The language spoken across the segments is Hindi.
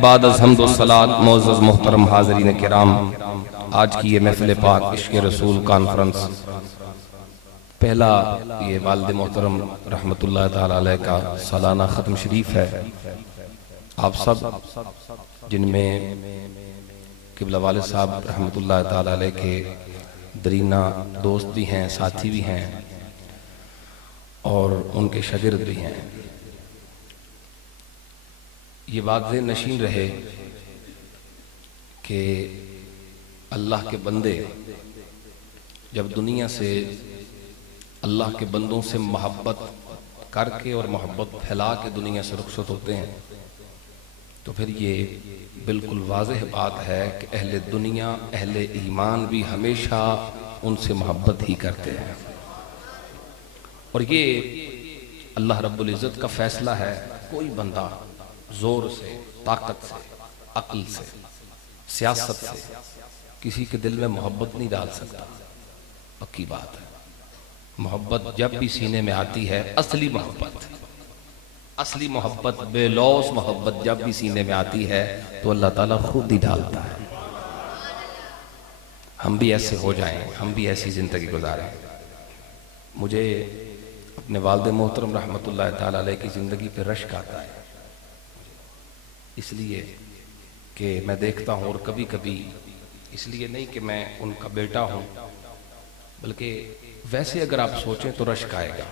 बाद अज़ हम्द व सलात मुअज़्ज़ज़ मोहतरम हाज़रीन किराम, आज की ये महफ़िल पाक इश्क़ रसूल कॉन्फ्रेंस पहला ये वालिद मोहतरम रहमतुल्लाह ताला अलैह का सालाना ख़त्म शरीफ है। आप सब जिनमें क़िबला वालिद साहब रहमतुल्लाह ताला अलैह के दरीना दोस्त भी हैं, साथी भी हैं और उनके शागिर्द भी हैं, ये बात नशीन रहे कि अल्लाह के बंदे जब दुनिया से अल्लाह के बंदों से मोहब्बत करके और मोहब्बत फैला के दुनिया से रुखसत होते हैं तो फिर ये बिल्कुल वाज़ेह बात है कि अहले दुनिया अहले ईमान भी हमेशा उनसे मोहब्बत ही करते हैं। और ये अल्लाह रब्बुल इज़्ज़त का फैसला है। कोई बंदा जोर से, ताकत से, अक्ल से, सियासत से किसी के दिल में मोहब्बत नहीं डाल सकता। पक्की बात है। मोहब्बत जब भी सीने में आती है, असली मोहब्बत बेलौस मोहब्बत जब भी सीने में आती है तो अल्लाह ताला खुद ही डालता है। हम भी ऐसे हो जाएं, हम भी ऐसी जिंदगी गुजारें। मुझे अपने वालिद मोहतरम रहमतुल्लाह ताला अलैह की जिंदगी पे रश्क आता है, इसलिए कि मैं देखता हूँ, और कभी कभी इसलिए नहीं कि मैं उनका बेटा हूँ, बल्कि वैसे अगर आप सोचें तो रश्क आएगा।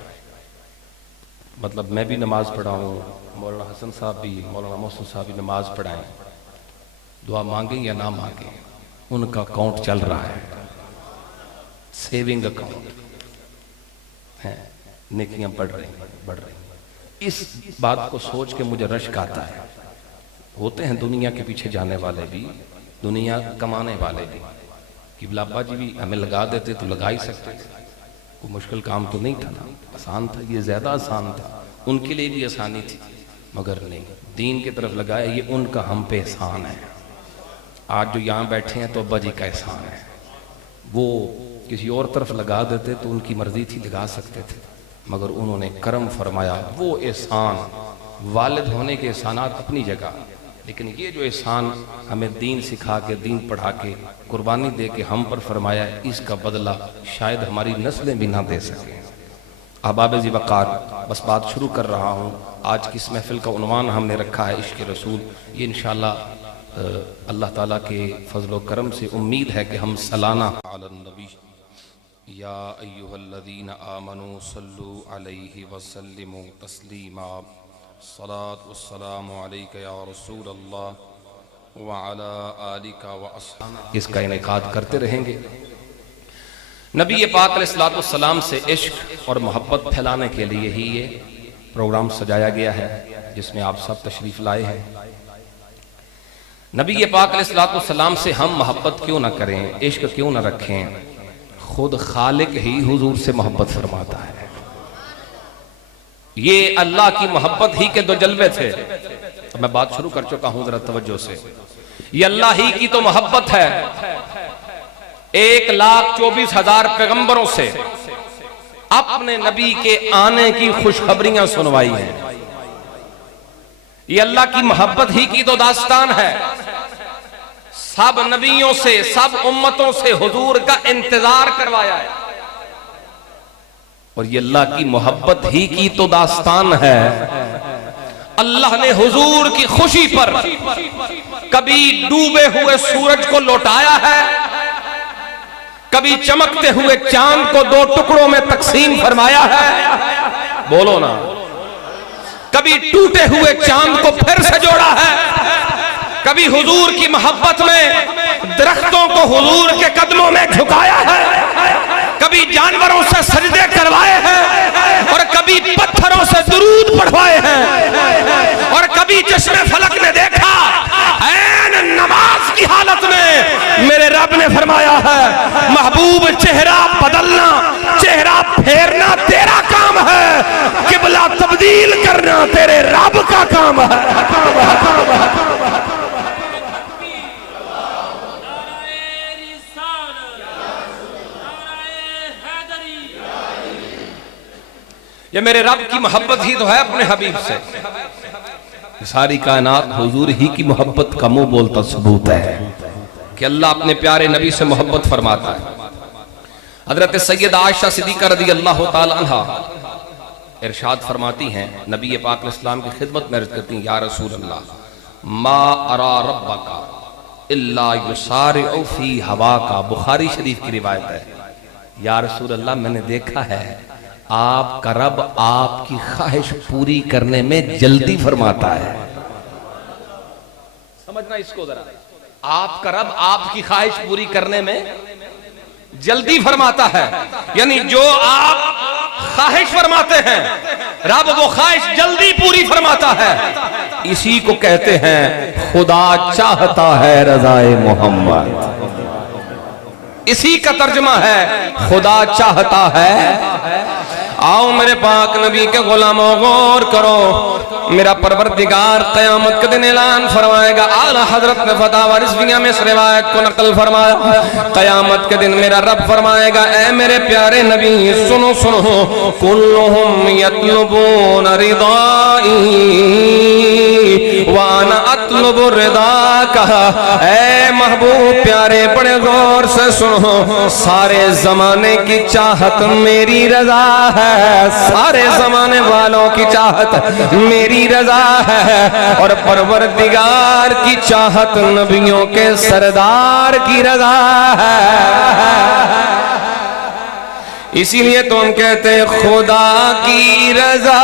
मतलब मैं भी नमाज पढ़ा हूँ, मौलाना हसन साहब भी, मौलाना मोहसिन साहब भी नमाज पढ़ाएं, दुआ मांगें या ना मांगें, उनका अकाउंट चल रहा है, सेविंग अकाउंट है, नेकियां बढ़ रही। इस बात को सोच के मुझे रश्क आता है। होते हैं दुनिया के पीछे जाने वाले भी, दुनिया कमाने वाले भी। क़िबला अब्बा जी भी हमें लगा देते तो लगा ही सकते थे, कोई मुश्किल काम तो नहीं था ना, आसान था, ये ज़्यादा आसान था, उनके लिए भी आसानी थी, मगर नहीं, दीन की तरफ लगाया, ये उनका हम पे एहसान है। आज जो यहाँ बैठे हैं तो अब्बा जी का एहसान है। वो किसी और तरफ लगा देते तो उनकी मर्जी थी, लगा सकते थे, मगर उन्होंने करम फरमाया। वो एहसान, वालिद होने के एहसानात अपनी जगह, लेकिन ये जो एहसान हमें दीन सिखा के, दीन पढ़ा के, कुर्बानी दे के हम पर फरमाया, इसका बदला शायद हमारी नस्लें भी ना दे सकें। अहबाब ज़ी वक़ार, बस बात शुरू कर रहा हूँ। आज की इस महफ़िल का उन्वान हमने रखा है इश्क़ रसूल। ये इंशाअल्लाह अल्लाह ताला के फज़ल व करम से उम्मीद है कि हम सलाना अलन नबी या अय्युहल्लज़ीना आमनू सल्लु अलैहि वसल्लिमू तस्लीमा सलात वस्सलामु अलैका या रसूल अल्लाह व अला आलिका व अस्हाबा। इसका इनेकाद करते रहेंगे। नबी पाक अलैहिस्सलातु वस्सलाम से इश्क और मोहब्बत फैलाने के लिए ही ये प्रोग्राम सजाया गया है, जिसमें आप सब तशरीफ लाए हैं। नबी पाक अलैहिस्सलातु वस्सलाम से हम मोहब्बत क्यों ना करें, इश्क क्यों ना रखें? खुद खालिक ही हुजूर से मोहब्बत फरमाता है। ये अल्लाह की मोहब्बत ही के दो जलवे थे। तो मैं बात शुरू कर चुका हूं, जरा तवज्जो से। ये अल्लाह ही की तो मोहब्बत है। 1,24,000 पैगंबरों से अपने नबी के आने की खुशखबरियां सुनवाई हैं। ये अल्लाह की मोहब्बत ही की तो दास्तान है। सब नबियों से, सब उम्मतों से हुजूर का इंतजार करवाया है, और ये अल्लाह की मोहब्बत ही की तो दास्तान है। अल्लाह ने हुजूर की खुशी पर कभी डूबे हुए सूरज को लौटाया है, कभी चमकते हुए चांद को 2 टुकड़ों में तकसीम फरमाया है। बोलो ना। कभी टूटे हुए चांद को फिर से जोड़ा है, कभी हुजूर की मोहब्बत में दरख्तों को हुजूर के कदमों में झुकाया है, कभी जानवरों से सजदे करवाए हैं, और कभी पत्थरों से दुरूद पढ़वाए हैं, और कभी चश्मे फलक ने देखा ऐन नमाज की हालत में मेरे रब ने फरमाया है, महबूब चेहरा बदलना, चेहरा फेरना तेरा काम है, किबला तब्दील करना तेरे रब का काम है। ये मेरे रब की मोहब्बत ही तो है अपने हबीब से। सारी कायनात हुजूर ही की मोहब्बत का मुंह बोलता सबूत है कि अल्लाह अपने प्यारे नबी से मोहब्बत फरमाता है। हजरत सैयदा आयशा सिद्दीका रज़ी अल्लाह तआला अन्हा इरशाद फरमाती हैं, नबी पाक इस्लाम की खिदमत में अर्ज करती हैं, या रसूल अल्लाह, मा अरा रब्बका इल्ला युसारिउ फी हवाका। बुखारी शरीफ की रिवायत है, या रसूल अल्लाह, मैंने देखा है आपका रब आपकी ख्वाहिश पूरी करने में जल्दी फरमाता है। समझना इसको जरा, आपका रब आपकी ख्वाहिश पूरी करने में जल्दी फरमाता है, यानी जो आप ख्वाहिश फरमाते हैं रब वो ख्वाहिश जल्दी पूरी फरमाता है। इसी को कहते हैं खुदा चाहता है रज़ाए मोहम्मद। इसी का तर्जुमा है खुदा चाहता है। आओ मेरे पाक नबी के गुलामों गौर करो, मेरा परवरदिगार क़यामत के दिन ऐलान फरमाएगा। आला हजरत ने फतावा रिज़विया में इस रिवायत को नकल फरमाया। क़यामत के दिन मेरा रब फरमाएगा, ए मेरे प्यारे नबी सुनो सुनो, कुल्लुहुम यतलुबून रिदाई व अना अतलुबु रिदाका। ए महबूब प्यारे बड़े गौर से सुनो, सारे जमाने की चाहत मेरी रजा है, सारे जमाने वालों की चाहत मेरी रजा है, और परवरदिगार की चाहत नबियों के सरदार की रजा है। इसीलिए तो हम कहते हैं खुदा की रजा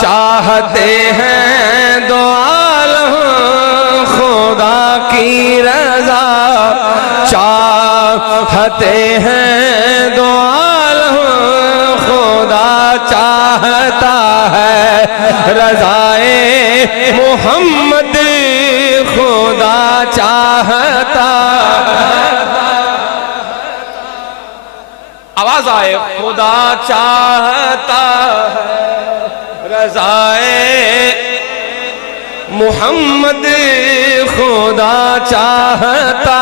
चाहते हैं दो आलम, खुदा की रजा चाहते हैं दो आलम, खुदा चाहता है रज़ाए मोहम्मद, खुदा चाहता। आवाज आए, खुदा चाहता है रज़ाए मोहम्मद, खुदा चाहता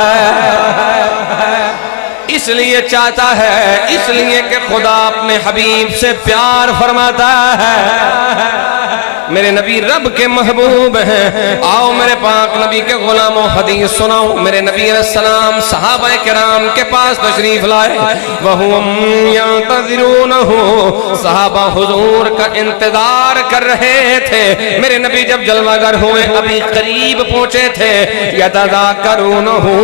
है। इसलिए चाहता है, इसलिए कि खुदा अपने हबीब से प्यार फरमाता है। मेरे नबी रब के महबूब हैं। आओ मेरे पाक नबी के गुलामों हदीस सुनाओ। मेरे नबी अलैहिस्सलाम सहाबा किराम के पास तशरीफ लाए, वहुम यंतज़िरूनहु, सहाबा हुजूर का इंतजार कर रहे थे। मेरे नबी जब जलवागर हुए अभी करीब पहुंचे थे, यतज़ाकरूनहु,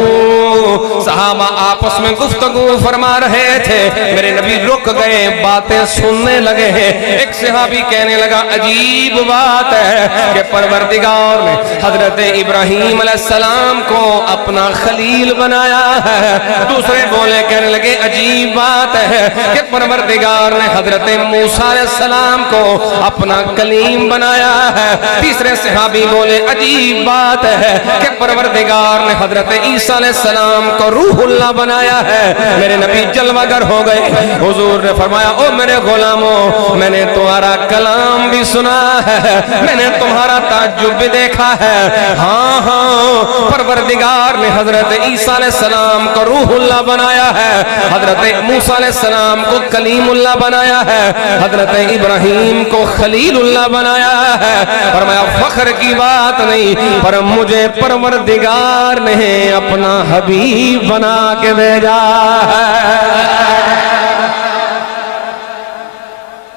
सहाबा आपस में गुफ्तगू फरमा रहे थे। मेरे नबी रुक गए, बातें सुनने लगे। एक सहाबी कहने लगा, अजीब बात है कि परवरदिगार ने हजरत इब्राहीम अलैहिस्सलाम को अपना खलील बनाया है। दूसरे बोले, कहने लगे अजीब बात है कि परवरदिगार ने हजरत मूसा अलैहिस्सलाम को अपना कलीम बनाया है। तीसरे सहाबी बोले, अजीब बात है कि परवरदिगार ने हजरत ईसा अलैहिस्सलाम को रूहुल्लाह बनाया है। मेरे नबी जलवागर हो गए। हुजूर ने फरमाया, ओ मेरे गुलामों, मैंने तुम्हारा कलाम भी सुना है, मैंने तुम्हारा ताज्जुब भी देखा है। हाँ हाँ, परवरदिगार ने हजरत ईसा अलैहिस्सलाम को रूहुल्लाह बनाया है, हजरत मूसा अलैहिस्सलाम को कलीमुल्लाह बनाया है, हजरत इब्राहीम को खलीलुल्लाह बनाया है। फरमाया, फख्र की बात नहीं, पर मुझे परवरदिगार ने अपना हबीब बना के भेजा है।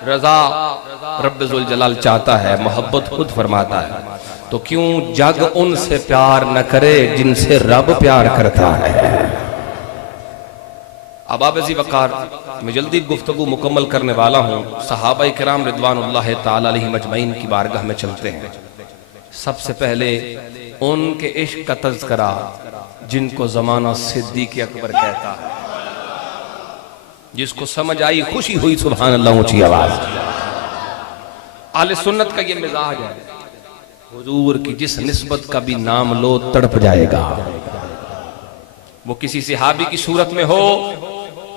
रजा रब्बे जुल जलाल चाहता है, मोहब्बत खुद फरमाता है, तो क्यों जग उनसे प्यार न करे जिनसे रब प्यार करता है। अब आबजी वकार मैं जल्दी गुफ्तगू मुकम्मल करने वाला हूँ। सहाबाए किराम रिदवानुल्लाह ताला अलैहिम अजमईन की बारगाह में चलते हैं। सबसे पहले उनके इश्क का तज़किरा जिनको ज़माना सिद्दीक़ अकबर कहता है, जिसको समझ आई खुशी हुई सुभान अल्लाह ऊंची आवाज। आले सुन्नत का ये मिजाज है, हुजूर की जिस निस्बत का भी नाम लो तड़प जाएगा। वो किसी सहाबी की सूरत में हो,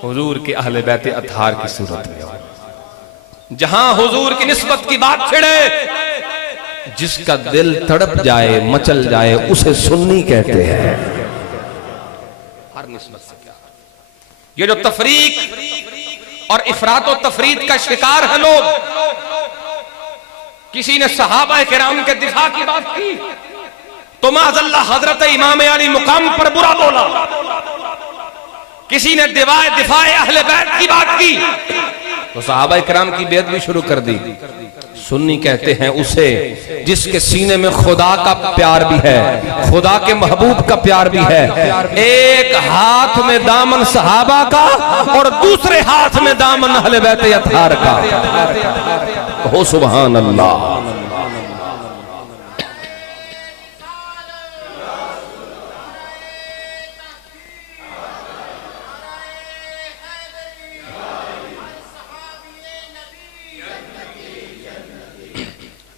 हुजूर के अहले बैत अतहार की सूरत में हो। जहां हुजूर की निस्बत की बात छिड़े, जिसका दिल तड़प जाए, मचल जाए, उसे सुन्नी कहते हैं। हर निस्बत से क्या, ये जो तफरीक और इफरात और तफरीद का शिकार है लोग, किसी ने सहाबा किराम के दिफा की बात की तो माज़अल्लाह हजरत इमाम अली मुकाम पर बुरा बोला। किसी ने दिफाए अहले बैत की बात की तो सहाबा किराम की बेइज्जती भी शुरू कर दी। सुन्नी कहते हैं उसे जिसके सीने में खुदा का प्यार भी है, खुदा के महबूब का प्यार भी है। एक हाथ में दामन सहाबा का और दूसरे हाथ में दामन अहले बैत अतहार का। हो सुभान अल्लाह।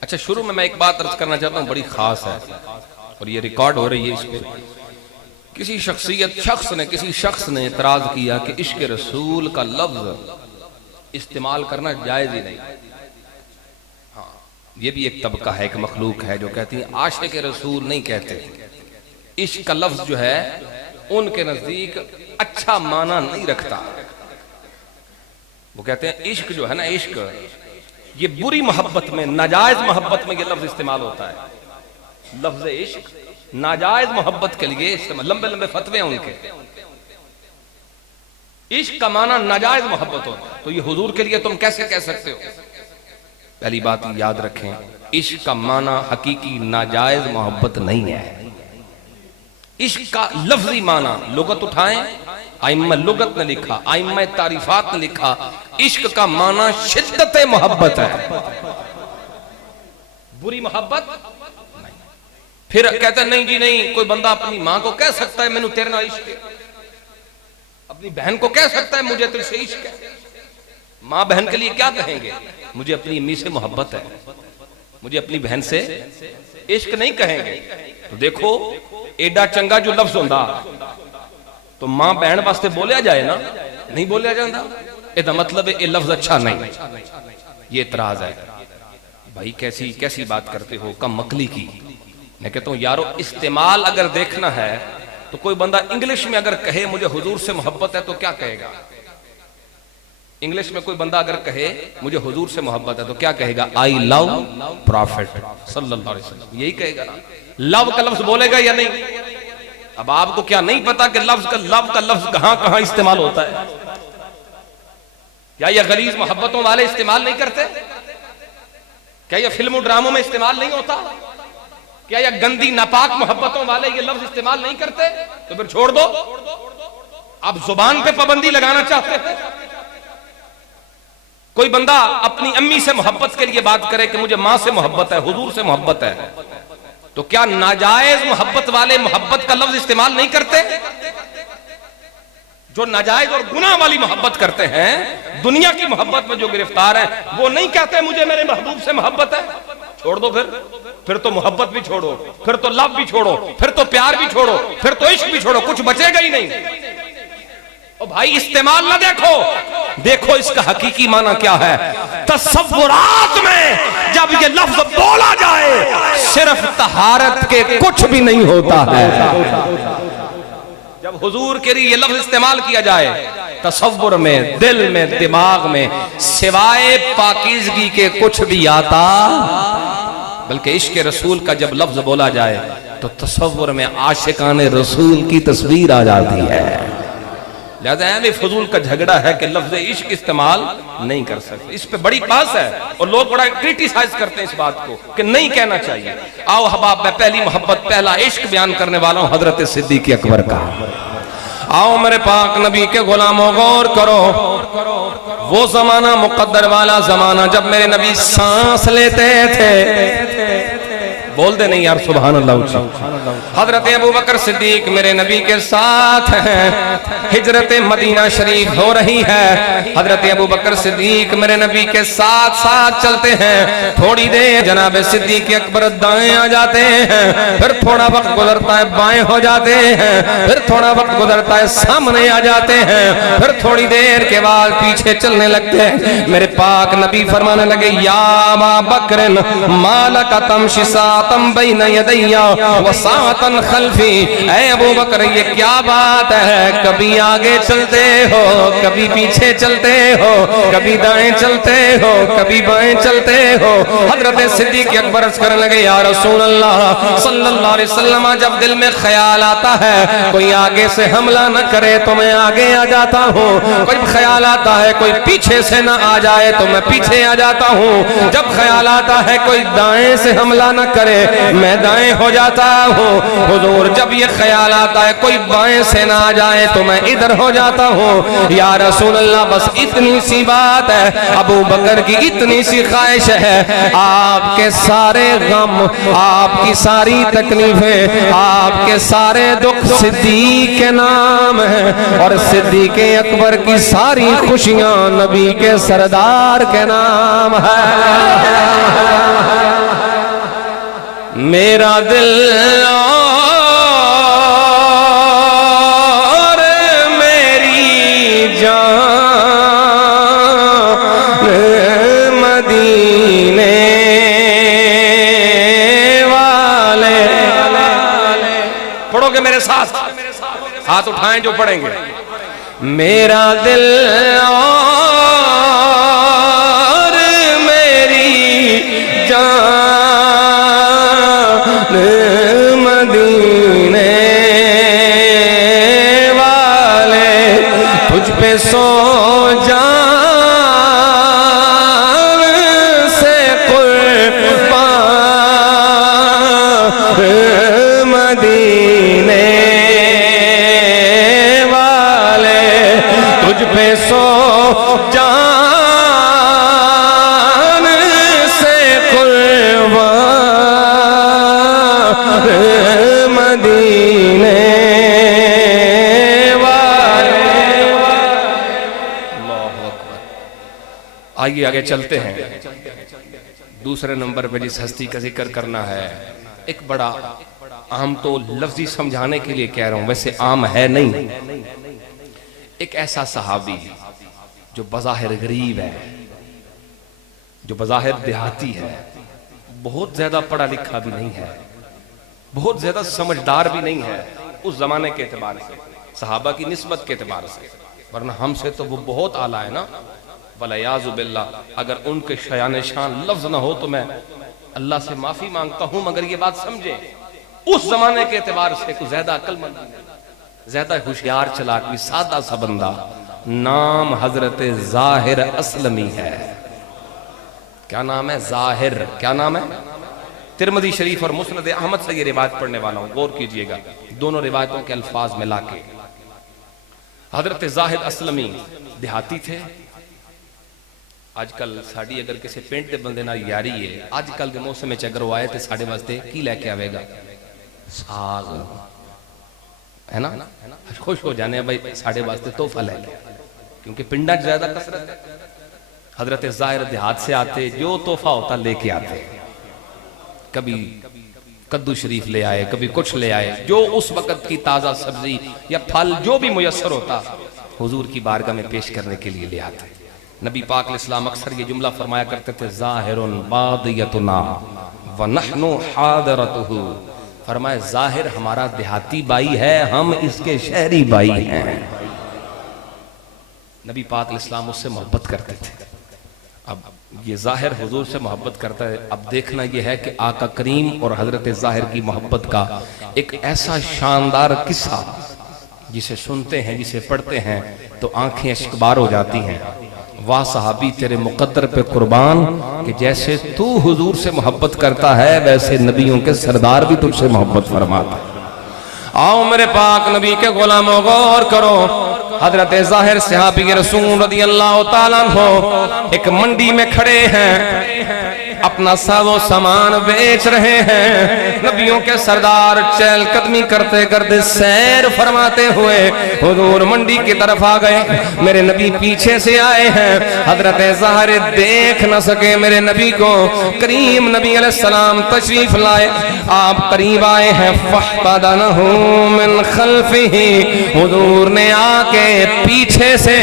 अच्छा, शुरू में मैं एक बात अर्ज करना चाहता हूं, बड़ी खास है और ये रिकॉर्ड हो रही है। इस पे किसी शख्स ने इतराज किया कि इश्क रसूल का लफ्ज इस्तेमाल करना जायज ही नहीं। हाँ, ये भी एक तबका है, एक मखलूक है जो कहती है आशिक रसूल नहीं कहते। इश्क का लफ्ज जो है उनके नजदीक अच्छा माना नहीं रखता। वो कहते हैं इश्क जो है ना, इश्क ये बुरी मोहब्बत में, नाजायज मोहब्बत में ये लफ्ज इस्तेमाल होता है। लफ्ज इश्क नाजायज मोहब्बत के लिए इस्तेमाल, लंबे लंबे फतवे हैं उनके। इश्क का माना नाजायज मोहब्बत होता है, तो ये हुजूर के लिए तुम कैसे कह सकते हो? पहली बात याद रखें, इश्क का माना हकीकी नाजायज मोहब्बत नहीं है। इश्क का लफ्जी माना लुगत उठाएं, आइम्मा लुगत ने लिखा, आइम्मा तारीफात ने लिखा, इश्क का माना शिद्दत मोहब्बत है, बुरी मोहब्बत नहीं। फिर कहते हैं नहीं जी नहीं, कोई बंदा अपनी मां को कह सकता है मैनू तेरे नाल इश्क है, अपनी बहन को कह सकता है मुझे तेरे से इश्क है। मां बहन के लिए क्या कहेंगे? मुझे अपनी अम्मी से मोहब्बत है, मुझे अपनी बहन से इश्क नहीं कहेंगे। तो देखो एडा चंगा जो लफ्ज होंदा तो मां बहन वास्ते बोलिया जाए ना, नहीं बोलिया जाता। इसका मतलब है ये लफ्ज अच्छा नहीं। ये इतराज है भाई, कैसी कैसी बात करते हो, कम मकली की। मैं कहता हूं यारो, इस्तेमाल अगर देखना है तो कोई बंदा इंग्लिश में अगर कहे मुझे हुजूर से मोहब्बत है तो क्या कहेगा? इंग्लिश में कोई बंदा अगर कहे मुझे हुजूर से मोहब्बत है तो क्या कहेगा? आई लव प्रॉफिट सल्लल्लाहु अलैहि वसल्लम, यही कहेगा ना। लव का लफ्ज बोलेगा या नहीं? अब आपको क्या नहीं पता कि लव का लफ्ज कहां कहां इस्तेमाल होता है? क्या यह गलीज मोहब्बतों वाले इस्तेमाल नहीं करते? क्या यह फिल्मों ड्रामों में इस्तेमाल नहीं होता? क्या यह गंदी नापाक मोहब्बतों वाले ये लफ्ज इस्तेमाल नहीं करते? तो फिर छोड़ दो। आप जुबान पे पाबंदी लगाना चाहते हैं। कोई बंदा अपनी अम्मी से मोहब्बत के लिए बात करे कि मुझे मां से मोहब्बत है, हुजूर से मोहब्बत है, तो क्या नाजायज मोहब्बत वाले मोहब्बत का लफ्ज इस्तेमाल नहीं करते? जो नाजायज और गुनाह वाली मोहब्बत करते हैं, दुनिया की मोहब्बत में जो गिरफ्तार है, वो नहीं कहते मुझे मेरे महबूब से मोहब्बत है। छोड़ दो फिर तो मोहब्बत भी छोड़ो, फिर तो लव भी छोड़ो, फिर तो प्यार भी छोड़ो, फिर तो इश्क भी छोड़ो, कुछ बचेगा ही नहीं। ओ भाई, इस्तेमाल ना देखो इसका हकीकी माना क्या है। तसव्वुरात में जब ये लफ्ज बोला जाए सिर्फ तहारत के कुछ भी नहीं होता है। जब हुजूर के लिए ये लफ्ज इस्तेमाल किया जाए तसव्वुर में, दिल में, दिमाग में सिवाय पाकीज़गी के कुछ भी आता, बल्कि इश्क रसूल का जब लफ्ज बोला जाए तो तसव्वुर में आशिकाने रसूल की तस्वीर आ जाती है। लिहाजा है फजूल का झगड़ा है कि लफ्ज इश्क इस्तेमाल नहीं कर सकते। इस पे बड़ी बात है और लोग बड़ा क्रिटिसाइज करते हैं इस बात को कि नहीं कहना चाहिए। आओ हबाब, मैं पहली मोहब्बत, पहला इश्क बयान करने वाला हूं हजरत सिद्दीक अकबर का। आओ मेरे पाक नबी के गुलामों, गौर करो, वो जमाना मुकद्दर वाला जमाना जब मेरे नबी सांस लेते थे। बोल दे नहीं यार, सुभान अल्लाह। हजरत अबू बकर सिद्दीक मेरे नबी के साथ हैं, हिजरत मदीना शरीफ हो रही है। हजरत अबू बकर सिद्दीक मेरे नबी के साथ साथ चलते हैं। थोड़ी देर जनाब सिद्दीक अकबर दाएं आ जाते हैं, फिर थोड़ा वक्त गुजरता है बाएं हो जाते हैं, फिर थोड़ा वक्त गुजरता है सामने आ जाते हैं, फिर थोड़ी देर के बाद पीछे चलने लगते हैं। मेरे पाक नबी फरमाने लगे, या अबा बकर मालक तमशिसा सातम बैन यदैया व सातन खल्फी। ऐ अबू बकर ये क्या बात है, कभी आगे चलते हो, कभी पीछे चलते हो, कभी दाएं चलते हो, कभी बाएं चलते हो। हजरत सिद्दीक अकबर अर्ज़ करने लगे, या रसूल अल्लाह सल्लल्लाहु अलैहि वसल्लम, जब दिल में ख्याल आता है कोई आगे से हमला न करे तो मैं आगे आ जाता हूँ, कोई ख्याल आता है कोई पीछे से न आ जाए तो मैं पीछे आ जाता हूँ, जब ख्याल आता है कोई दाएं से हमला न करे मैं दाएं हो जाता हूँ। हुजूर जब ये ख्याल आता है कोई बाएं से ना आ जाए तो मैं इधर हो जाता हूँ। या रसूल अल्लाह बस इतनी सी बात है, अबू बकर की इतनी सी ख्वाहिश है, आपके सारे गम, आपकी सारी तकलीफें, आपके सारे दुख सिद्दीक के नाम है, और सिद्दीक अकबर की सारी खुशियां नबी के सरदार के नाम है। मेरा दिल और मेरी जान मदीने वाले। पढ़ोगे मेरे साथ, हाथ उठाएं जो पढ़ेंगे। मेरा दिल और मेरी जान मदीने वाले तुझ पे सो जान से कुर्बान मदीने वाले तुझ पे सो जान से कुर्बान मदीने वाले। अल्लाहु अकबर। आइए आगे चलते हैं। दूसरे नंबर पे जिस हस्ती का जिक्र करना है, एक बड़ा आम तो लफ्जी समझाने के लिए कह रहा हूं, वैसे आम है नहीं। एक ऐसा सहाबी जो बज़ाहिर गरीब है, जो बज़ाहिर देहाती है, बहुत ज्यादा पढ़ा लिखा भी नहीं है, बहुत ज्यादा समझदार भी नहीं है उस जमाने के एतबार से, सहाबा की निस्बत के एतबार से, वरना हमसे तो वो बहुत आला है ना। वलयाज़ु बिल्लाह, अगर उनके शयान शान लफ्ज ना हो तो मैं अल्लाह से माफी मांगता हूं, मगर ये बात समझे उस जमाने के एतबार से कुछ ज्यादा अक्लमंद, ज्यादा होशियार, चलाक भी, सादा सा बंदा, नाम हजरत ज़ाहिर असलमी है। क्या नाम है? ज़ाहिर। क्या नाम है? तिरमिज़ी शरीफ और मुस्नद अहमद से ये रिवायत पढ़ने वाला हूं, गौर कीजिएगा, दोनों रिवायतों के अल्फाज मिला के। हजरत ज़ाहिर असलमी देहाती थे। आजकल साड़ी अगर किसी पिंड के बंदे नाल यारी है, आजकल के मौसम में अगर वो आए तो साढ़े वास्ते की लैके आवेगा? साग, है ना, खुश हो जाने भाई साढ़े वास्ते तोहफा लेके, क्योंकि पिंडा ज्यादा कसरत है। हजरत ज़ाहिर देहात से आते, जो तोहफा होता लेके आते, कभी कद्दू शरीफ ले आए, कभी कुछ ले आए, जो उस वक्त की ताजा सब्जी या फल जो भी मुयस्सर होता हुजूर की बारगाह में पेश करने के लिए ले आते। नबी पाक अलैहिस्सलाम अक्सर ये जुमला फरमाया करते थे, ज़ाहिरुन बादियतुना व नहनु हादिरतुहु। फरमाया ज़ाहिर हमारा देहाती भाई है, हम इसके शहरी भाई हैं। नबी पाक अलैहिस्सलाम उससे मोहब्बत करते थे। अब ये ज़ाहिर हुजूर से मोहब्बत करता है। अब देखना ये है कि आका करीम और हजरत ज़ाहिर की मोहब्बत का एक ऐसा शानदार किस्सा जिसे सुनते हैं, जिसे पढ़ते हैं तो आंखें इश्कबार हो जाती हैं। वाह सहाबी तेरे मुकद्दर पे कुर्बान कि जैसे तू हुजूर से मोहब्बत करता है वैसे नबियों के सरदार भी तुझसे मोहब्बत फरमाता है। आओ मेरे पाक नबी के गुलामों गौर करो। हजरत ज़ाहिर सहाबी रसूल रज़ियल्लाहु ताला अन्हु एक मंडी में खड़े हैं, अपना सावो सामान बेच रहे हैं। नबियों के सरदार चहलकदमी करते करते सैर फरमाते हुए हुजूर मंडी की तरफ आ गए। मेरे नबी पीछे से आए हैं। हजरत ज़ाहिर देख न सके मेरे नबी को। करीम नबी अलैहिस्सलाम तशरीफ लाए, आप करीब आए हैं। फहतदनहु मिन खल्फिही, हुजूर ने आके पीछे से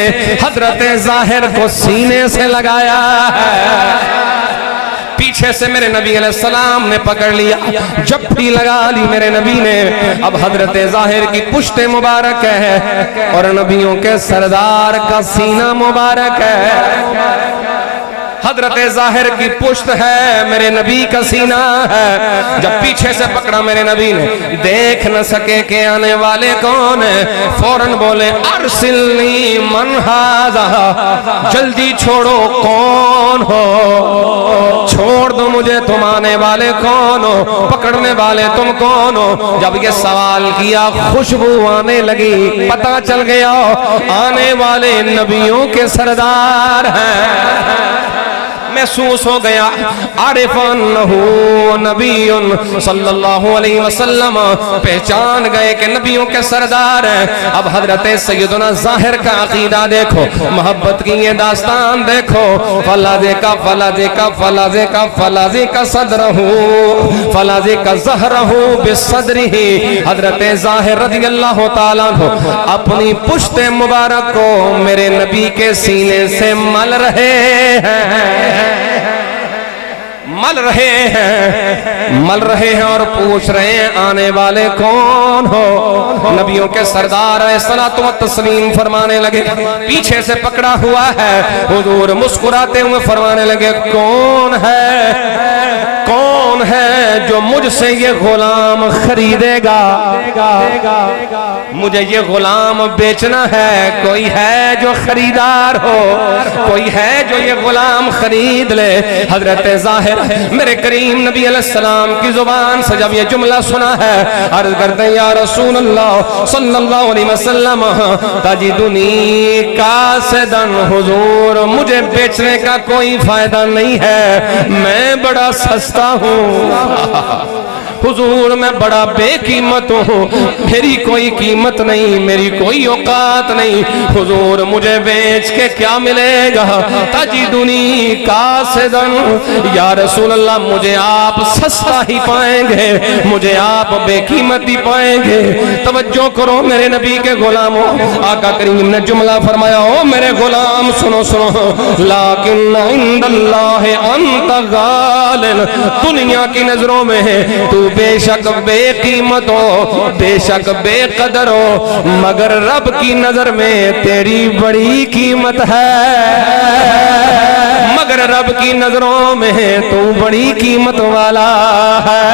हजरत ज़ाहिर को सीने से लगाया है। पीछे से मेरे नबी अलैहिस्सलाम ने पकड़ लिया, जप्पी लगा ली मेरे नबी ने। अब हजरत ज़ाहिर की पुश्ते मुबारक है और नबियों के सरदार का सीना मुबारक है। हजरत ज़ाहिर की पुश्त है, मेरे नबी का सीना है। जब पीछे से पकड़ा मेरे नबी ने, देख न सके के आने वाले कौन है, फौरन बोले अरसिलनी मन हाज़ा, जल्दी छोड़ो कौन हो, छोड़ दो मुझे, तुम आने वाले कौन हो, पकड़ने वाले तुम कौन हो। जब ये सवाल किया खुशबू आने लगी, पता चल गया आने वाले नबियों के सरदार हैं। महसूस हो गया आरिफानहु नबियुन सल्लल्लाहु अलैहि वसल्लम, पहचान गए कि नबियों के सरदार हैं। अब हजरत सैयदना ज़ाहिर का अकीदा देखो, मोहब्बत की ये दास्तान देखो। फलाजे का फलाजे का फलाजे का फलाजे का सदरहु फलाजे का ज़हरहु बिसदरिही। हजरत ज़ाहिर रज़ियल्लाहु ताला अन्हु अपनी पुश्ते मुबारक को मेरे नबी के सीने से मल रहे हैं, मल रहे हैं और पूछ रहे हैं आने वाले कौन हो। नबियों के सरदार सलातो व तस्लीम फरमाने लगे, पीछे से पकड़ा हुआ है। हुजूर मुस्कुराते हुए फरमाने लगे कौन है जो मुझसे ये गुलाम खरीदेगा, मुझे ये गुलाम बेचना है। कोई है जो खरीदार हो, कोई है जो ये गुलाम खरीद ले। हजरत ज़ाहिर मेरे करीम नबी अलैहिस्सलाम की जुबान से जब ये जुमला सुना है, अर्ज़ करते हैं या रसूल अल्लाह सल्लल्लाहु अलैहि वसल्लम तजिदुनी कासिदन, हुजूर मुझे बेचने का कोई फायदा नहीं है, मैं बड़ा सस्ता हूँ। हुजूर मैं बड़ा बेकीमत हूँ, मेरी कोई कीमत नहीं, मेरी कोई औकात नहीं। हुजूर मुझे बेच के क्या मिलेगा। तजिदुनी कासिदन, या रसूल अल्लाह मुझे आप सस्ता ही पाएंगे, मुझे आप बेकीमत ही पाएंगे। तवज्जो करो मेरे नबी के गुलामों, आका करीम ने जुमला फरमाया ओ मेरे गुलाम सुनो सुनो, लाकिन इंदल्लाहि अंत गालिन, दुनिया की नजरों में तू बेशक बेकीमत हो, बेशक बेकदर हो, मगर रब की नजर में तेरी बड़ी कीमत है, मगर रब की नजरों में तू बड़ी कीमत वाला है।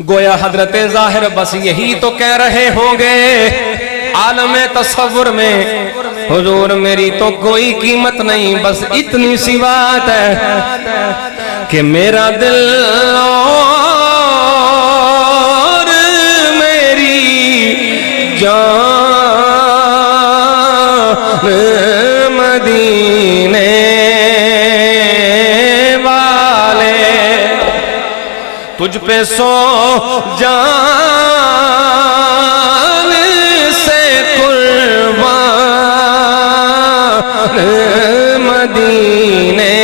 गोया हजरत ज़ाहिर बस यही तो कह रहे होंगे आलमे तसव्वुर में, हुजूर मेरी तो कोई कीमत नहीं, बस इतनी सी बात है कि मेरा दिल और मेरी जान मदीने तुझ पे सो जान से कुर्बान मदीने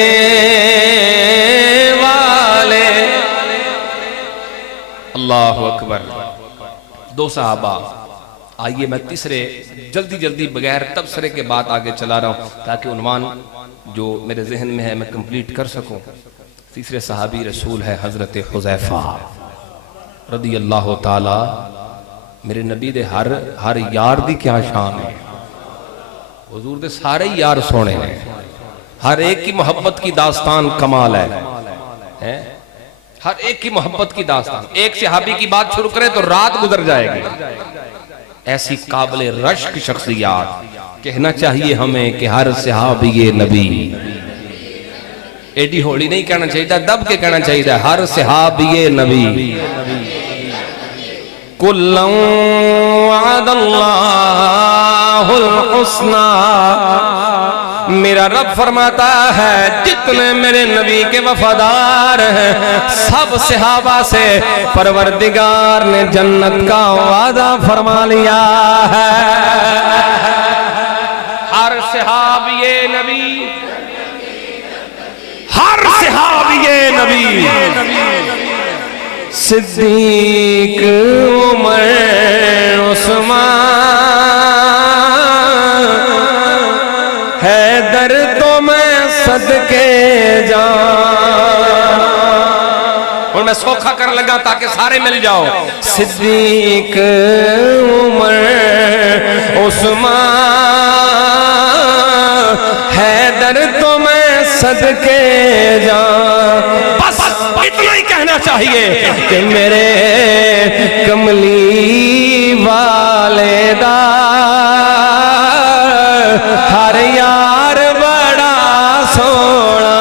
वाले। अल्लाह अकबर। दो सहाबा, आइए मैं तीसरे जल्दी जल्दी बगैर तबसरे के बात आगे चला रहा हूं ताकि उन्वान जो मेरे जहन में है मैं कंप्लीट कर सकूं। तीसरे सहाबी रसूल है हजरत हुज़ैफा रदी अल्लाह ताला। मेरे नबी दे हर यार दी क्या शान है, हुजूर दे सारे यार सोने हैं, हर एक की मोहब्बत की दास्तान कमाल है? हर एक की मोहब्बत की दास्तान। एक सहाबी की बात शुरू करें तो रात गुजर जाएगी। ऐसी काबिल रश्क शख्सियत, कहना चाहिए हमें कि हर सहाबी ये नबी, एडी होली नहीं कहना चाहिए, दब के कहना चाहिए हर सहाबी ये नबी। कुल्लम वअदल्लाहुल हुस्ना, मेरा रब फरमाता है जितने मेरे नबी के वफादार हैं सब सहाबा से परवरदिगार ने जन्नत का वादा फरमा लिया है। हर सहाबी ये नबी, हर सहाबी ये नबी, सिद्दीक उमर उस्मान हैदर तो मैं सदके जाऊं। और मैं सौखा कर लगा ताकि सारे मिल जाओ। सिद्दीक उमर उस्मान हैदर तो मैं सदके जाऊं। बस इतना ही कहना चाहिए कि मेरे कमली वालेदा हर यार बड़ा सोना।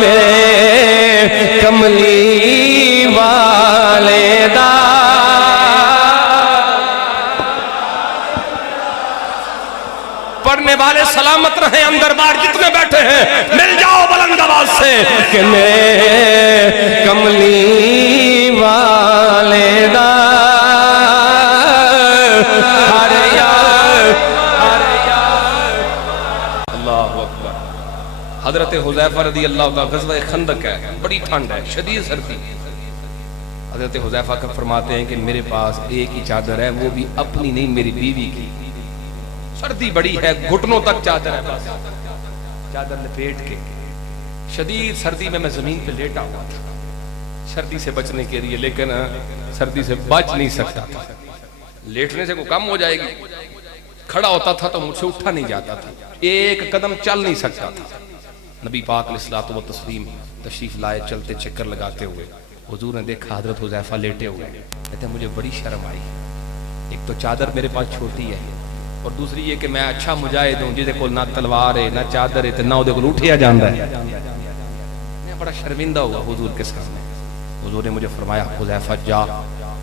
मेरे कमली वालेदा पढ़ने वाले सलामत रहे, अंदर बाहर जितने बैठे हैं मिल जाओ बुलंद आवाज से कि मेरे कमली वालेदा हर यार अल्लाह अकबर। हजरत हुज़ैफा रज़ी अल्लाह का ग़ज़वा खंदक है, बड़ी ठंड है, शदीद सर्दी। हजरत हुज़ैफा का फरमाते हैं कि मेरे पास एक ही चादर है, वो भी अपनी नहीं मेरी बीवी की। सर्दी बड़ी है, घुटनों तक चादर है, बस चादर लपेट के शदीद सर्दी में मैं जमीन पे लेटा हुआ था सर्दी से बचने के लिए, लेकिन सर्दी से बच नहीं सकता था। लेटने से कोई कम हो जाएगी, खड़ा होता था तो मुझसे उठा नहीं जाता था, एक कदम चल नहीं सकता था। नबी पाक अलैहिस्सलातु व तस्लीम तशरीफ लाए, चलते चक्कर लगाते हुए हुजूर ने देखा हजरत हुज़ैफा लेटे हुए। कहते मुझे बड़ी शर्म आई, एक तो चादर मेरे पास छोटी है और दूसरी ये कि मैं अच्छा मुजाहिद हूं जिसे कोल ना तलवार है ना चादर है ना उहदे कोल उठिया जांदा है। मैं बड़ा शर्मिंदा हुआ हुजूर के सामने। हुजूर ने मुझे फरमाया हुज़ैफा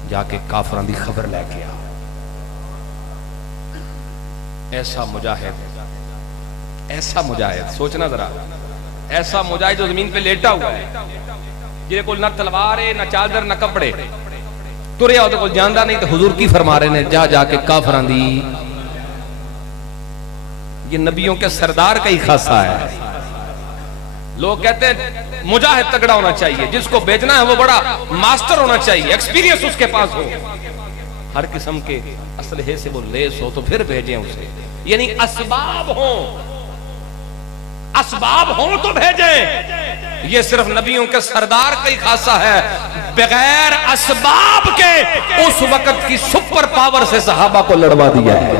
जाके काफिरां दी खबर लेके आ। ऐसा मुजाहिद सोचना जरा, ऐसा मुजाहिद जो जमीन पे लेटा हुआ है, जिसे कोल ना तलवार है ना चादर ना कपड़े, तुरे उहदे कोल जांदा नहीं, तो हुजूर की फरमा रहे ने जाके काफिरां दी। ये नबियों के सरदार का ही खासा है। लोग कहते हैं मुजाहिद तगड़ा होना चाहिए, जिसको भेजना है वो बड़ा मास्टर होना चाहिए, एक्सपीरियंस उसके पास हो, हर किस्म के असलहे से वो लेस हो तो फिर भेजें उसे। यानी असबाब हो तो भेजें। ये सिर्फ नबियों के सरदार का ही खासा है। बगैर असबाब के उस वक्त की सुपर पावर से सहाबा को लड़वा दिया है,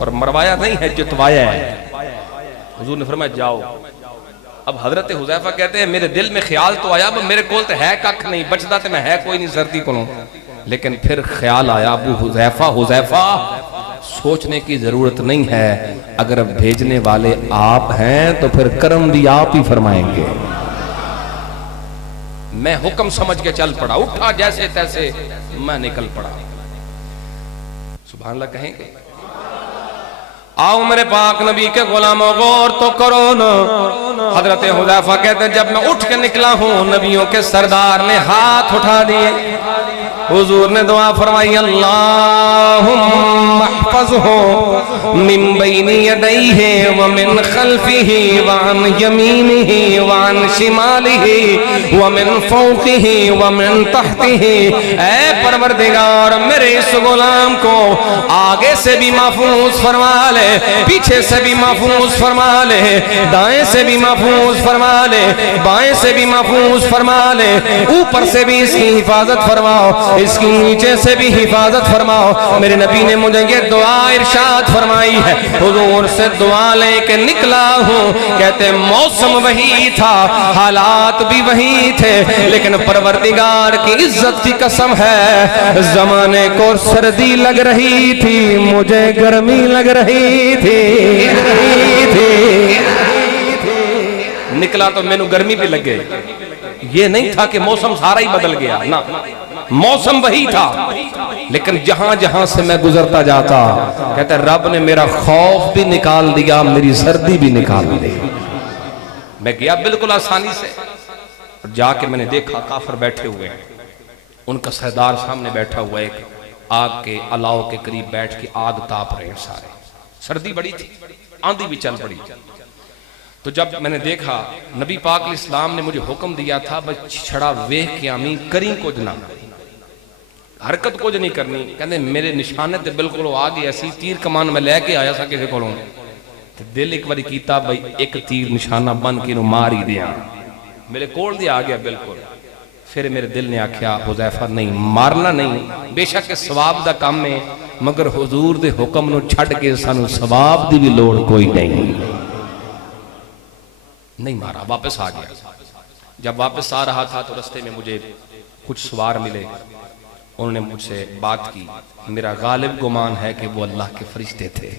और मरवाया नहीं है, जितवाया है। हुजूर ने फरमाया जाओ। अब हजरत हुज़ैफा कहते हैं मेरे दिल में ख्याल तो आया, मेरे कोल तो है कख नहीं बचदा, तो मैं है कोई नहीं सर्दी को, लेकिन फिर ख्याल आया अबू हुज़ैफा सोचने की जरूरत नहीं है, अगर भेजने वाले आप हैं तो फिर कर्म भी आप ही फरमाएंगे। मैं हुक्म समझ के चल पड़ा, उठा जैसे तैसे मैं निकल पड़ा। सुभान अल्लाह कहेंगे। आओ मेरे पाक नबी के गुलामों गौर तो करो न। हजरत हुज़ैफा कहते जब मैं उठ के निकला हूं, नबियों के सरदार ने हाथ उठा दिए, हुजूर ने दुआ फरमाई अल्लाहुम्मा अहफ़ज़हु मिन बैनि यदैहि व मिन खल्फ़िहि व अन यमीनिहि व अन शिमालिहि व मिन फ़ौक़िहि व मिन तहतिहि। ऐ परवरदिगार मेरे इस गुलाम को आगे से भी महफूज फरमा ले, पीछे से भी महफूज फरमा ले, दाएं से भी महफूज फरमा ले, बाएं से भी महफूज फरमा ले, ऊपर से भी इसकी हिफाजत फरमाओ, इसकी नीचे से भी हिफाजत फरमाओ। मेरे नबी ने मुझे ये दुआ इरशाद फरमाई है, हुजूर से दुआ लेके निकला हूँ। कहते मौसम वही था, हालात भी वही थे, लेकिन परवरदिगार की इज्जत की कसम है, जमाने को सर्दी लग रही थी, मुझे गर्मी लग रही थी। निकला तो मैनू गर्मी भी लगे। ये नहीं था कि मौसम सारा ही बदल गया ना, मौसम वही था, लेकिन जहां जहां से मैं गुजरता जाता, कहते रब ने मेरा खौफ भी निकाल दिया, मेरी सर्दी भी निकाल दी। मैं गया बिल्कुल आसानी से, जाके मैंने देखा काफिर बैठे हुए हैं, उनका सरदार सामने बैठा हुआ, एक आग के अलाव के करीब बैठ के आग ताप रहे हैं सारे। सर्दी बड़ी थी, आंधी भी चल पड़ी। तो जब मैंने देखा नबी पाक इस्लाम ने मुझे हुक्म दिया था बस छड़ा वेख के आमी करी कुछ ना, हरकत कुछ नहीं करनी। कहते मेरे निशाने ते बिल्कुल आ गया सी, तीर कमान मैं लैके आया सा किसी कोलों, ते दिल एक बारी कीता बई एक तीर निशाना बन के मार ही दिया, मेरे कोल दे आ गया बिल्कुल। फिर मेरे दिल ने आख्या हुज़ैफा नहीं मारना नहीं, बेशक सवाब दा काम है मगर हुजूर दे हुक्म नूं छड्ड के सानू सवाब दी भी लोड़ कोई नहीं मारा, वापस आ गया। जब वापस आ रहा था तो रास्ते में मुझे कुछ सवार मिले, उन्होंने मुझसे बात की। मेरा गालिब गुमान है कि वो अल्लाह के फरिश्ते थे।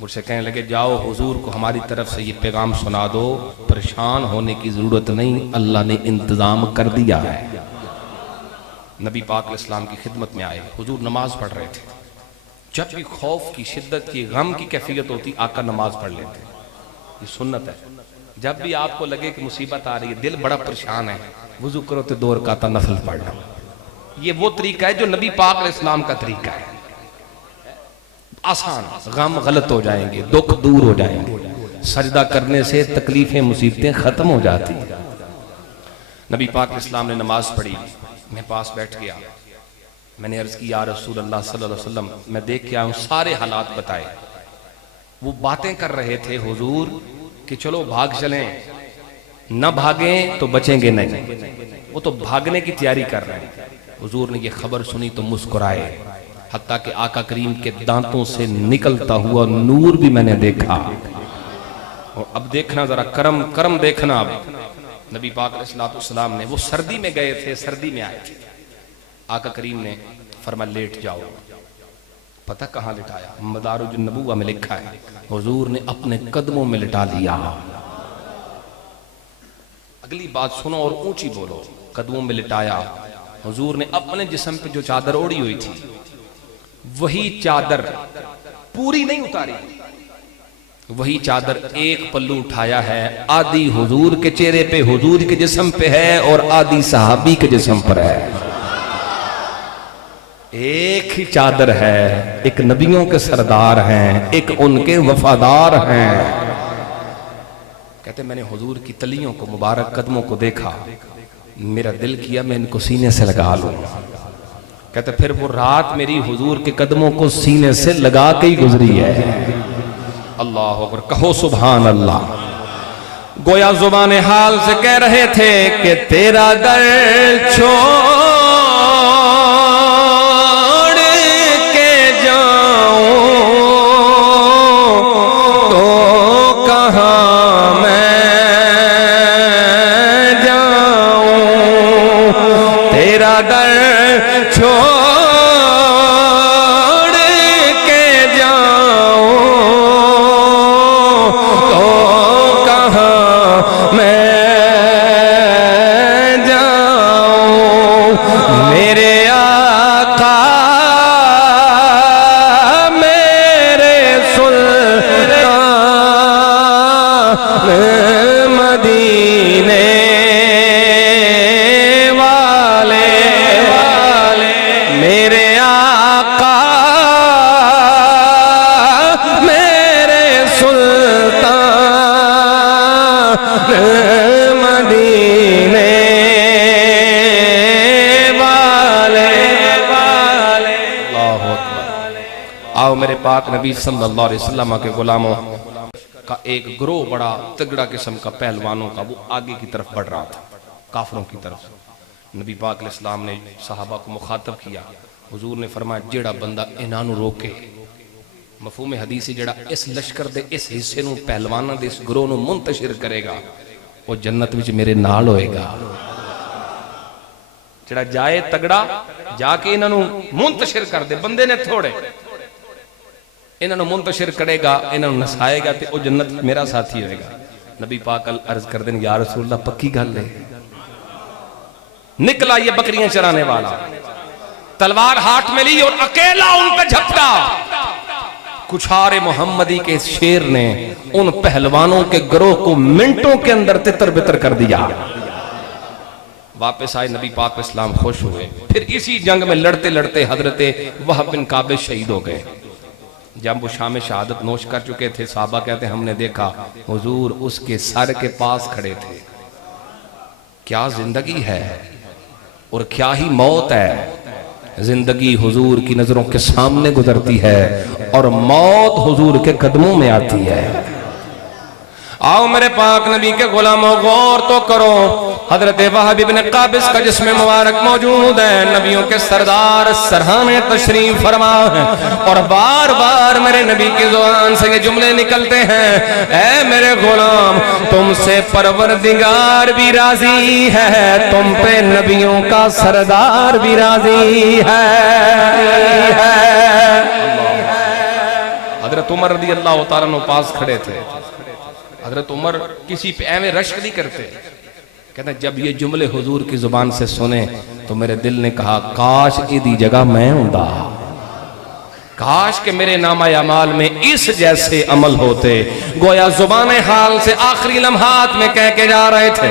मुझसे कहने लगे जाओ हुजूर को हमारी तरफ से ये पैगाम सुना दो, परेशान होने की जरूरत नहीं, अल्लाह ने इंतजाम कर दिया है। नबी पाक इस्लाम की खिदमत में आए, हुजूर नमाज पढ़ रहे थे। जब भी खौफ की शिद्दत की गम की कैफियत होती आका नमाज पढ़ लेते, ये सुन्नत है। जब भी आपको लगे कि मुसीबत आ रही है, दिल बड़ा परेशान है, वुजू करो तो 2 रकात नफल पढ़ लो। ये वो तरीका है जो नबी पाक इस्लाम का तरीका है, आसान। गम गलत हो जाएंगे, दुख दूर हो जाएंगे, सजदा करने से तकलीफें मुसीबतें खत्म हो जाती। नबी पाक इस्लाम ने नमाज पढ़ी, मैं पास बैठ गया। मैंने अर्ज की या रसूल अल्लाह सल्लल्लाहु अलैहि वसल्लम, मैं देख के आया हूं, सारे हालात बताए। वो बातें कर रहे थे हुजूर कि चलो भाग चलें, न भागें तो बचेंगे नहीं, वो तो भागने की तैयारी कर रहे हैं। हुजूर ने ये खबर सुनी तो मुस्कुराए, हत्ता कि आका करीम के दांतों से निकलता हुआ नूर भी मैंने देखा। और अब देखना जरा करम करम देखना। अब नबी पाक अलैहिस्सलाम ने, वो सर्दी में गए थे, सर्दी में आए थे, आका करीम ने फरमाया लेट जाओ। पता कहां लिटाया? मदारुज नबुव्वा में लिखा है, हुजूर ने अपने कदमों में लिटा लिया। अगली बात सुनो और ऊंची बोलो, कदमों में लिटाया। हुजूर ने अपने जिस्म पे जो चादर ओढ़ी हुई थी वही चादर पूरी नहीं उतारी, वही चादर एक पल्लू उठाया है, आधी हुजूर के चेहरे पे हुजूर के जिस्म पे है और आधी सहाबी के जिस्म पर है। एक ही चादर है, एक नबियों के सरदार हैं, एक उनके वफादार हैं। कहते मैंने हुजूर की तलियों को, मुबारक कदमों को देखा, मेरा दिल किया मैं इनको सीने से लगा लूं। कहते फिर वो रात मेरी हुजूर के कदमों को सीने से लगा के ही गुजरी है। अल्लाह अकबर, कहो सुभान अल्लाह। गोया जुबान हाल से कह रहे थे कि तेरा दर छोड़ के जाऊं तो कहां मैं जाऊं, तेरा दर छोड़ के जाऊं तो कहां मैं जाऊं। मेरे आका मेरे सुल्तान मदीने मेरे आका मेरे सुल्तान मदीने वाले। अल्लाहु अकबर। आओ मेरे पाक नबी सल्लल्लाहु अलैहि वसल्लम के गुलामों का एक ग्रोह, बड़ा तगड़ा किस्म का पहलवानों का, वो आगे की तरफ बढ़ रहा था, काफरों की तरफ। नबी पाक अलैहिस्सलाम ने सहाबा को मुखातब किया। हुजूर ने फरमाया जेड़ा बंदा इन्हां नूं रोके, मफहूम हदीस जेड़ा इस लश्कर दे इस हिस्से नूं, पहलवानां दे इस ग्रोह नूं मुंतशिर करेगा, वो जन्नत विच मेरे नाल होएगा। जेड़ा जाए तगड़ा जाके इन्हां नूं मुंतशिर कर दे, बंदे ने थोड़े, इन्हां नूं मुंतशिर करेगा, इन्हां नूं नसाएगा ते वो जन्नत मेरा साथी होएगा। नबी पाक अर्ज कर देन या रसूल अल्लाह पक्की गल है। निकला ये बकरियां चराने वाला, तलवार हाथ में ली और अकेला उन पे झपटा। कुछारे मोहम्मदी के शेर ने उन पहलवानों के गिरोह को मिनटों के अंदर तितर बितर कर दिया। वापस आए नबी पाक इस्लाम, खुश हुए। फिर इसी जंग में लड़ते लड़ते हजरते वहब बिन काबिश शहीद हो गए। जब वो शाम शहादत नोश कर चुके थे, साहबा कहते हमने देखा हुजूर उसके सर के पास खड़े थे। क्या जिंदगी है और क्या ही मौत है। जिंदगी हुजूर की नजरों के सामने गुजरती है और मौत हुजूर के कदमों में आती है। आओ मेरे पाक नबी के गुलामों, गौर तो करो। हजरत वहाब इब्न काबिस का जिस्म मुबारक मौजूद है। नबियों के सरदार सरहाने तशरीफ फरमा है और बार बार मेरे नबी की जुबान से ये जुमले निकलते हैं, ऐ मेरे गुलाम तुमसे परवरदिगार भी राजी है, तुम पे नबियों का सरदार भी राजी है। हजरत उमर रज़ी अल्लाह तआला अन्हु पास खड़े थे। हजरत उमर किसी पे एवं रश्क नहीं करते। कहते जब ये जुमले हुजूर की जुबान से सुने तो मेरे दिल ने कहा काश इदी जगह मैं हुंदा, काश के मेरे नामा अमाल में इस जैसे अमल होते। गोया जुबान हाल से आखिरी लम्हात में कह के जा रहे थे।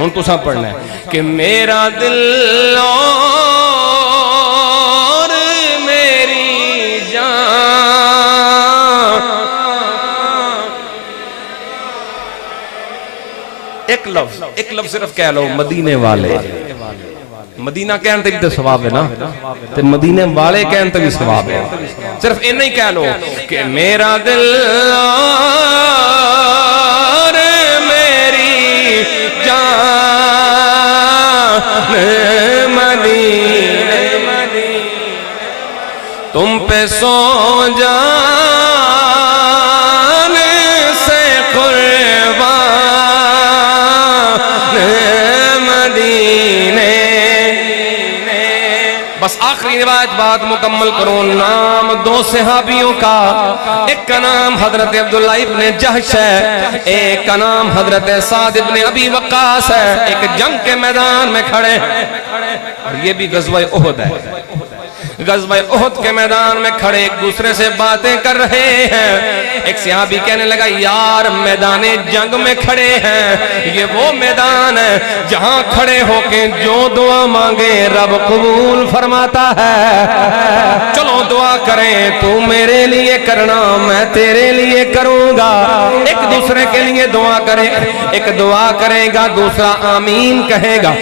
हुन तुसा पढ़ना है कि मेरा दिल और मेरी जान, एक लफ्ज सिर्फ कह लो मदीने वाले। मदीना कहने ते भी तो सवाब है ना, ते मदीने वाले कहने ते भी सवाब है। सिर्फ इतना ही कह लो कि मेरा दिल और मेरी जान मदीने, तुम पे सो जान से बस आखिरी रिवायत बात मुकम्मल करो। नाम दो सहाबियों का, एक का नाम हजरत अब्दुल्ला इब्ने जहश है, एक का नाम हजरत साद इब्ने अबी वक्कास है। एक जंग के मैदान में खड़े और ये भी गज़वा उहद है। गज़वा उहद के मैदान में खड़े एक दूसरे से बातें कर रहे हैं। एक सहाबी कहने लगा यार मैदाने जंग में खड़े हैं, ये वो मैदान है जहां खड़े होके जो दुआ मांगे रब कबूल फरमाता है। चलो दुआ करें, तू मेरे लिए करना मैं तेरे लिए करूंगा। एक दूसरे के लिए दुआ करें, एक दुआ करेगा दूसरा आमीन कहेगा।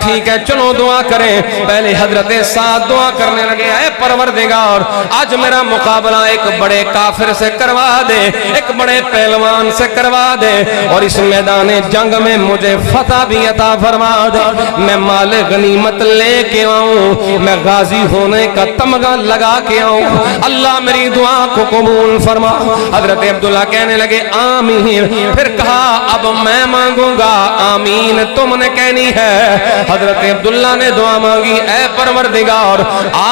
ठीक है चलो दुआ करें। पहले हजरत साद दुआ करने लगे, ऐ परवरदिगार आज मेरा मुकाबला एक बड़े काफिर से करवा दे, एक बड़े पहलवान से करवा दे और इस मैदान जंग में मुझे फतह भी अता फरमा दे। मैं माल गनीमत लेके आऊं, मैं गाजी होने का तमगा लगा के आऊं। अल्लाह मेरी दुआ को कबूल फरमा। हजरत अब्दुल्ला कहने लगे आमीन। फिर कहा अब मैं मांगूंगा, आमीन तुमने कहनी है। हजरत अब्दुल्ला ने दुआ मांगी, ऐ परवरदिगार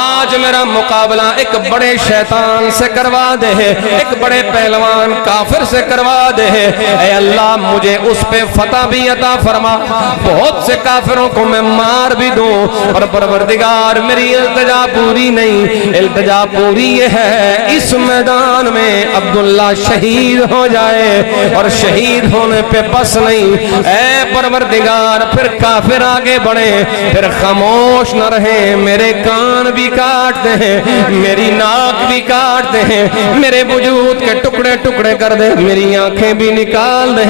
आज मेरा मुकाबला एक बड़े शैतान से करवा दे, एक बड़े पहलवान काफिर से करवा दे। ऐ अल्लाह मुझे उस पे फतह भी अता फरमा, बहुत से काफिरों को मैं मार भी दूं। और परवरदिगार मेरी इल्तिजा पूरी नहीं, इल्तिजा पूरी ये है इस मैदान में अब्दुल्ला शहीद हो जाए। और शहीद होने पे बस नहीं, ऐ परवरदिगार फिर काफिर आगे बढ़े, फिर खामोश न रहे, मेरे कान भी काट दे, मेरी नाक भी काट दे, मेरे वजूद के टुकड़े टुकड़े कर दे, मेरी आंखें भी निकाल दे,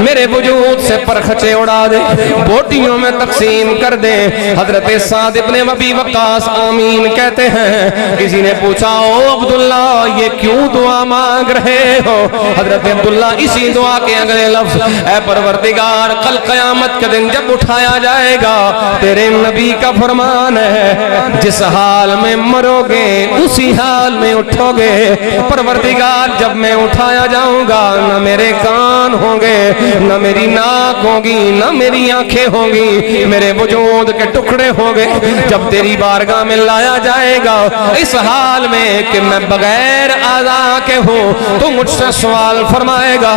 मेरे वजूद से परखचे उड़ा दे, बोटियों में तकसीम कर दे। हजरत साद इब्ने अबी वक्कास आमीन कहते हैं। किसी ने पूछा ओ अब्दुल्ला ये क्यों दुआ मांग रहे हो? हजरत अब्दुल्ला इसी दुआ के अगले लफ्ज, ऐ परवरदिगार कल कयामत के दिन जब उठाया जाएगा तेरे नबी का फरमान है जिस हाल में मरोगे उसी हाल में उठोगे। परवरदिगार जब मैं उठाया जाऊंगा न मेरे कान होंगे, न मेरी नाक होगी, न मेरी आंखें होंगी, मेरे वजूद के टुकड़े होंगे। जब तेरी बारगाह में लाया जाएगा इस हाल में कि मैं बगैर आज़ा के हूँ, तो मुझसे सवाल फरमाएगा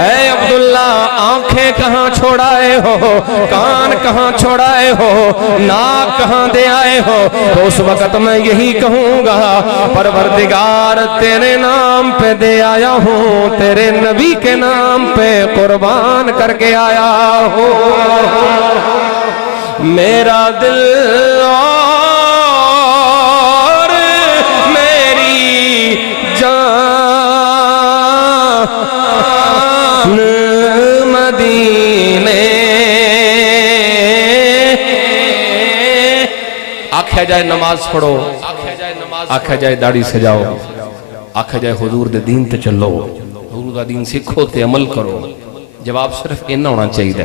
ऐ अब्दुल्ला आंखें कहाँ छोड़ाए हो, कान कहाँ छोड़ाए हो, नाक कहाँ दे आए हो? तो उस वक्त मैं यही कहूँगा परवरदिगार तेरे नाम पे दे आया हूँ, तेरे नबी के नाम पे कुर्बान करके आया हूँ। मेरा दिल और मेरी आख्या जाए नमाज पढ़ो, आख्या जाए दाढ़ी सजाओ, आख्या जाए हुजूर दे दीन ते चलो, हुजूर दा दीन सीखो ते अमल करो, जवाब सिर्फ इन्ना होना चाहिए,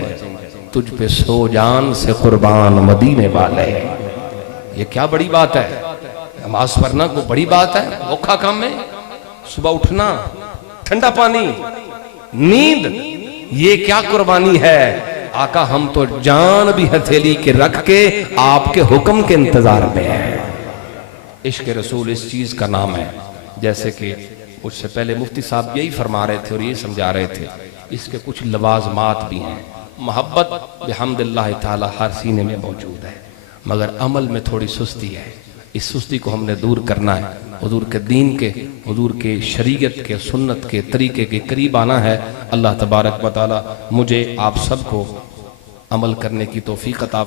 तुझ पे सो जान से कुर्बान मदीने वाले। ये क्या बड़ी बात है? नमाज पढ़ना कोई बड़ी बात है? औखा काम है? सुबह उठना, ठंडा पानी, नींद, ये क्या कुर्बानी है? आका हम तो जान भी हथेली के रख के आपके हुक्म के इंतजार में है। इश्क रसूल इस चीज का नाम है। जैसे कि उससे पहले मुफ्ती साहब यही फरमा रहे थे और ये समझा रहे थे, इसके कुछ लवाजमात भी हैं। मोहब्बत बिहम्दिल्लाह ताला हर सीने में मौजूद है, मगर अमल में थोड़ी सुस्ती है। इस सुस्ती को हमने दूर करना है, हुजूर के दीन के, हुजूर के शरीयत के, सुन्नत के तरीके के करीब आना है। अल्लाह तबारक व तआला मुझे आप सबको अमल करने की तौफीक अता